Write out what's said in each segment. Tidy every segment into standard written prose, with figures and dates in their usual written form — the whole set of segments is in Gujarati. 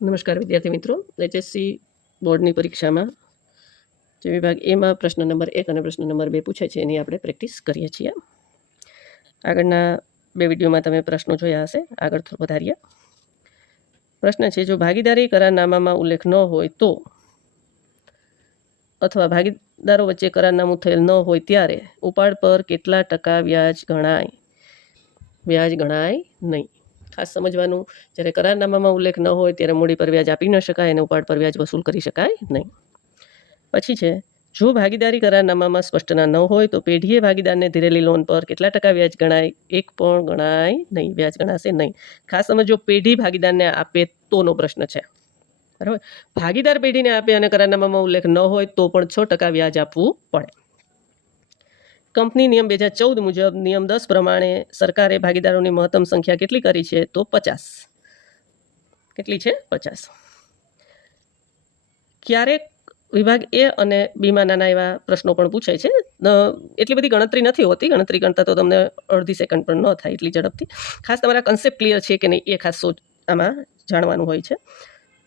નમસ્કાર વિદ્યાર્થી મિત્રો, એચએસસી બોર્ડની પરીક્ષામાં જે વિભાગ એમાં પ્રશ્ન નંબર 1 અને પ્રશ્ન નંબર 2 પૂછે છે એની આપણે પ્રેક્ટિસ કરીએ છીએ. આગળના 2 વિડીયોમાં તમે પ્રશ્નો જોયા હશે. આગળ વધારીએ. પ્રશ્ન છે, જો ભાગીદારી કરારનામામાં ઉલ્લેખ ન હોય તો અથવા ભાગીદારો વચ્ચે કરારનામું થયેલ ન હોય ત્યારે ઉપાડ પર કેટલા ટકા વ્યાજ ગણાય? વ્યાજ ગણાય નહીં. ખાસ સમજવાનું, જ્યારે કરારનામામાં ઉલ્લેખ ન હોય ત્યારે મૂડી પર વ્યાજ આપી ન શકાય અને ઉપાડ પર વ્યાજ વસૂલ કરી શકાય નહીં. પછી છે, જો ભાગીદારી કરારનામામાં સ્પષ્ટતા ન હોય તો પેઢીએ ભાગીદારને ધીરેલી લોન પર કેટલા ટકા વ્યાજ ગણાય? એક પણ ગણાય નહીં, વ્યાજ ગણાશે નહીં. ખાસ સમજો, પેઢી ભાગીદારને આપે તોનો પ્રશ્ન છે. બરાબર. ભાગીદાર પેઢીને આપે અને કરારનામામાં ઉલ્લેખ ન હોય તો પણ 6% વ્યાજ આપવું પડે. કંપની નિયમ 2014 મુજબ નિયમ 10 પ્રમાણે સરકારે ભાગીદારોની મહત્તમ સંખ્યા કેટલી કરી છે? તો 50. કેટલી છે? 50. ક્યારેક વિભાગ એ અને બીમાં નાના એવા પ્રશ્નો પણ પૂછાય છે. એટલી બધી ગણતરી નથી હોતી. ગણતરી કરતા તો તમને અડધી સેકન્ડ પણ ન થાય એટલી ઝડપથી. ખાસ તમારા કન્સેપ્ટ ક્લિયર છે કે નહીં એ ખાસ આમાં જાણવાનું હોય છે.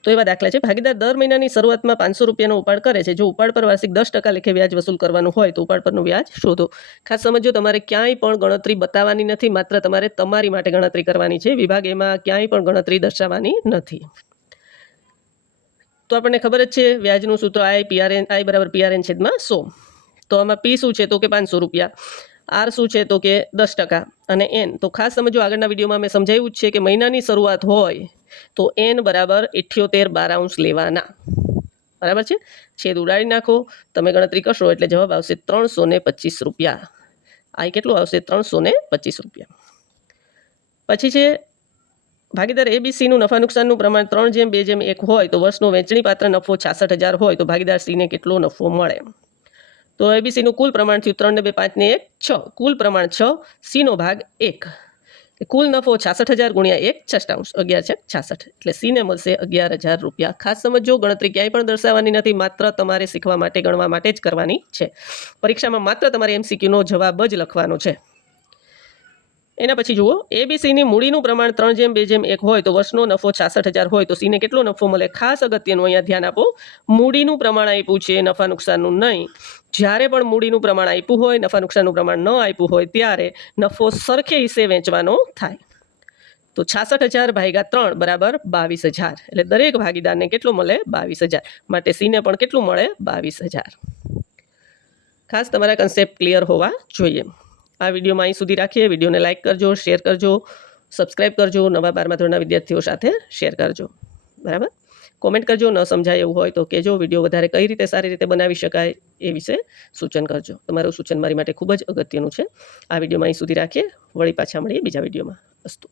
તો એવા દાખલા છે, ભાગીદાર દર મહિનાની શરૂઆતમાં 500 રૂપિયાનો ઉપાડ કરે છે. જો ઉપાડ પર વાર્ષિક 10% લેખે વ્યાજ વસૂલ કરવાનું હોય તો ઉપાડ પરનું વ્યાજ શોધો. ખાસ સમજો, તમારે ક્યાંય પણ ગણતરી બતાવવાની નથી, માત્ર તમારે તમારી માટે ગણતરી કરવાની છે. વિભાગ એમાં ક્યાંય પણ ગણતરી દર્શાવવાની નથી. તો આપણને ખબર જ છે વ્યાજનું સૂત્ર I બરાબર PRN છેદમાં 100. તો આમાં P શું છે? તો કે 500 રૂપિયા. R શું છે? તો કે 10% અને N. તો ખાસ સમજો, આગળના વિડીયોમાં મેં સમજાવ્યું જ છે કે મહિનાની શરૂઆત હોય તો N બરાબર 78/12 લેવાના. બરાબર છે. છેદ ઉડાડી નાખો, તમે ગણતરી કરશો એટલે જવાબ આવશે 325 રૂપિયા. I કેટલું આવશે? 325 રૂપિયા. પછી છે, ભાગીદાર ABCનું નફા નુકસાનનું પ્રમાણ 3:2:1 હોય તો વર્ષનો વહેંચણી પાત્ર નફો 66,000 હોય તો ભાગીદાર Cને કેટલો નફો મળે? તો ABCનું કુલ પ્રમાણ થયું 3 ને 2 5 ને 1 6. કુલ પ્રમાણ 6, Cનો ભાગ 1. કુલ નફો 66,000 ગુણ્યા 1 6 11 છે 66. એટલે Cને મળશે 11,000 રૂપિયા. ખાસ સમજો, ગણતરી ક્યાંય પણ દર્શાવવાની નથી, માત્ર તમારે શીખવા માટે, ગણવા માટે જ કરવાની છે. પરીક્ષામાં માત્ર તમારે MCQનો જવાબ જ લખવાનો છે. એના પછી જુઓ, ABCની મૂડીનું પ્રમાણ 3:2:1 હોય તો વર્ષનો નફો 66,000 હોય તો Cને કેટલો નફો મળે? ખાસ અગત્યનું, અહીંયા ધ્યાન આપો, મૂડીનું પ્રમાણ આપ્યું છે, નફા નુકસાનનું નહીં. જ્યારે પણ મૂડીનું પ્રમાણ આપ્યું હોય, નફા નુકસાનનું પ્રમાણ ન આપ્યું હોય ત્યારે નફો સરખે હિસ્સે વહેંચવાનો થાય. તો 66,000 ભાગ્યા 3 બરાબર 22,000. એટલે દરેક ભાગીદારને કેટલું મળે? 22,000. માટે Cને પણ કેટલું મળે? 22,000. ખાસ તમારા કન્સેપ્ટ ક્લિયર હોવા જોઈએ. આ વિડીયોમાં અહીં સુધી રાખીએ. વિડીયોને લાઇક કરજો, શેર કરજો, સબસ્ક્રાઈબ કરજો, નવા 12મા ધોરણના વિદ્યાર્થીઓ સાથે શેર કરજો. બરાબર. કોમેન્ટ કરજો, ન સમજાય એવું હોય તો કહેજો. વિડીયો વધારે કઈ રીતે સારી રીતે બનાવી શકાય એ વિશે સૂચન કરજો. તમારું સૂચન મારી માટે ખૂબ જ અગત્યનું છે. આ વિડીયોમાં અહીં સુધી રાખીએ. વળી પાછા મળીએ બીજા વિડીયોમાં. અસ્તુ.